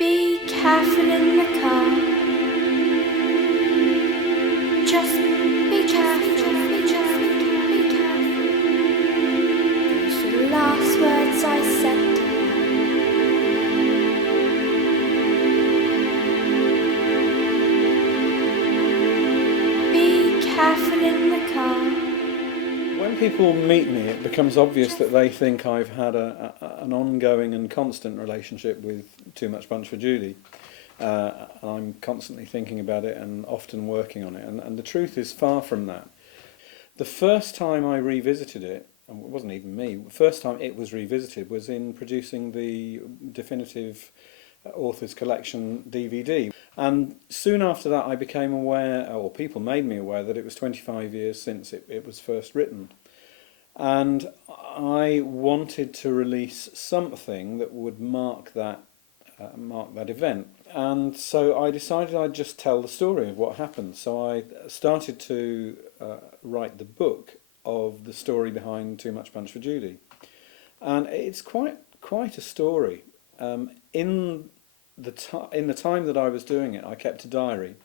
Be careful in the car. Just be careful, be careful, be careful. Those are the last words I said to her. Be careful in the car. When people meet me, it becomes obvious that they think I've had an ongoing and constant relationship with Too Much Punch for Judy. I'm constantly thinking about it and often working on it, and the truth is far from that. The first time I revisited it, and it wasn't even me, the first time it was revisited was in producing the definitive Authors Collection DVD. And soon after that I became aware, or people made me aware, that it was 25 years since it was first written. And I wanted to release something that would mark that event. And so I decided I'd just tell the story of what happened. So I started to write the book of the story behind Too Much Punch for Judy. And it's quite a story. In the time that I was doing it, I kept a diary,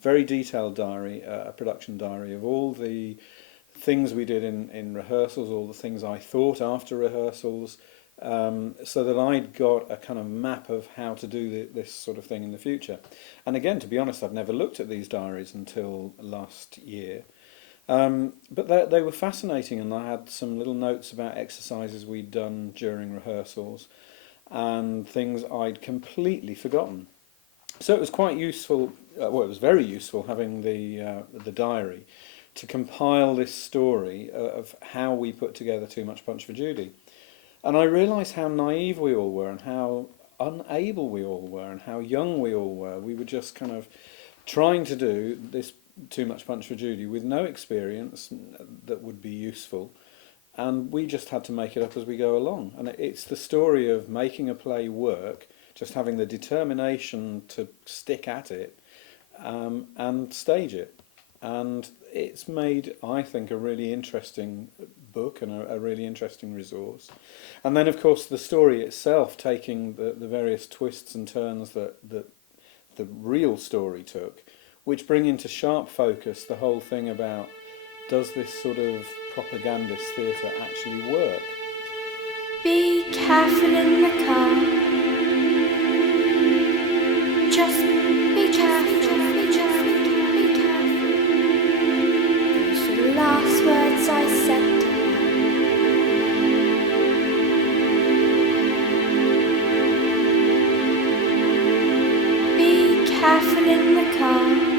very detailed diary, a production diary of all the things we did in rehearsals, all the things I thought after rehearsals, so that I'd got a kind of map of how to do this sort of thing in the future. And again, to be honest, I've never looked at these diaries until last year. But they were fascinating, and I had some little notes about exercises we'd done during rehearsals and things I'd completely forgotten. So it was quite useful, well, it was very useful having the diary to compile this story of how we put together Too Much Punch for Judy. And I realised how naive we all were and how unable we all were and how young we all were. We were just kind of trying to do this Too Much Punch for Judy with no experience that would be useful. And we just had to make it up as we go along. And it's the story of making a play work, just having the determination to stick at it and stage it. And it's made, I think, a really interesting book and a really interesting resource. And then, of course, the story itself taking the various twists and turns that the real story took, which bring into sharp focus the whole thing about, does this sort of propagandist theatre actually work? Be careful in the car. Just be careful, be careful, be careful. Those are the last words I said to her. Be careful in the car.